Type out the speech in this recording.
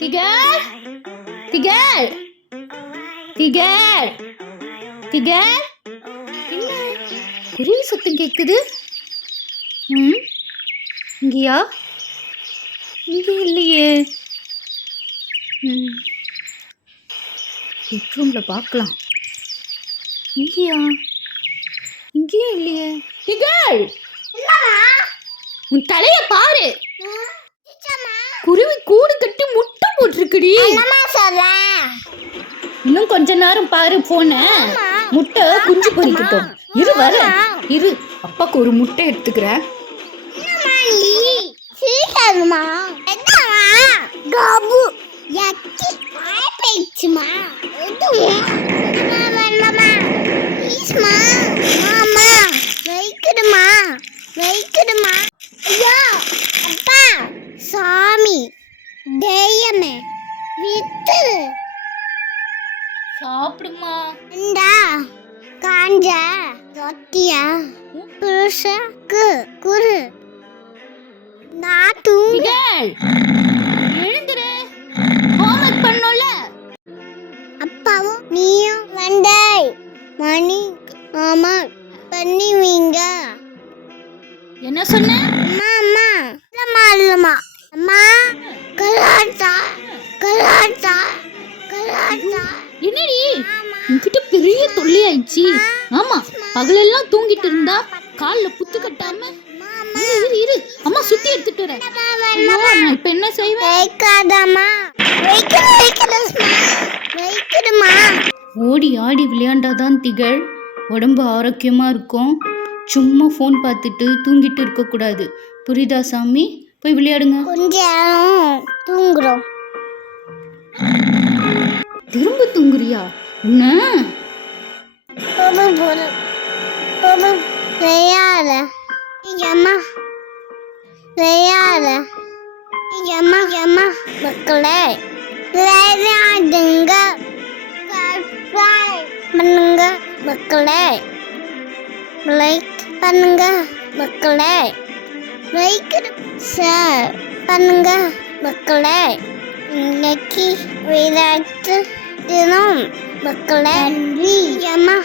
திகர் திகர் திகர் திகர் என்ன குருவி சத்தம் கேட்குது? இங்கேயா? இங்கே இல்லையே. பெட்ரூமில் பார்க்கலாம். இங்கேயா? இங்கேயும் இல்லையே. திகர் உன் தலைய பாரு. குருவி கூடு கட்டி முட்டை போட்டிருக்குடி. இன்னும் கொஞ்ச நேரம் பாரு போன. முட்டை குஞ்சு பொறிக்கட்டும். இரு வர இரு, அப்பாக்கு ஒரு முட்டை எடுத்துக்கிறேன். சாமி தெய்யமே வித்து சாப்பிடுமா. இந்தா காஞ்ச ரொட்டியா புருஷக்கு குரு நான் தூங்க. எழுந்துரு, ஹோம்வொர்க் பண்ணோம்ல. அப்பாவும் நீயும் வண்டை மணி ஆமா பண்ணுவீங்க. என்ன சொன்ன? அம்மா அம்மா இல்லம்மா அம்மா கலாட்டா கலாட்டா கலாட்டா. என்னடி உன்கிட்ட பெரிய தொல்லை ஆயிடுச்சு. ஆமா, பகலெல்லாம் தூங்கிட்டு இருந்தா காலில் புத்து கட்டாம. இரு இரு, அம்மா சுத்தி எடுத்துட்டு வரேன். நான் இப்ப என்ன செய்வேன்? ஓடி ஆடி விளையாண்டாதான் திகழ் உடம்பு ஆரோக்கியமா இருக்கும். சும்மா ஃபோன் பார்த்துட்டு தூங்கிட்டு இருக்க கூடாது. புரியுதா சாமி? போய் விளையாடுங்க. கொஞ்சம் தூங்குறோம். திரும்ப தூங்குறியா? என்ன விளையாட அம்மா விளையாட அம்மா அம்மா மக்களே விளையாடுங்க பண்ணுங்க மக்களே, லைக் பண்ணுங்க மக்களே, லைக் ஷேர் பண்ணுங்க மக்களே. இன்னைக்கு விளையாட்டு தினம் மக்களே. நன்றி அம்மா.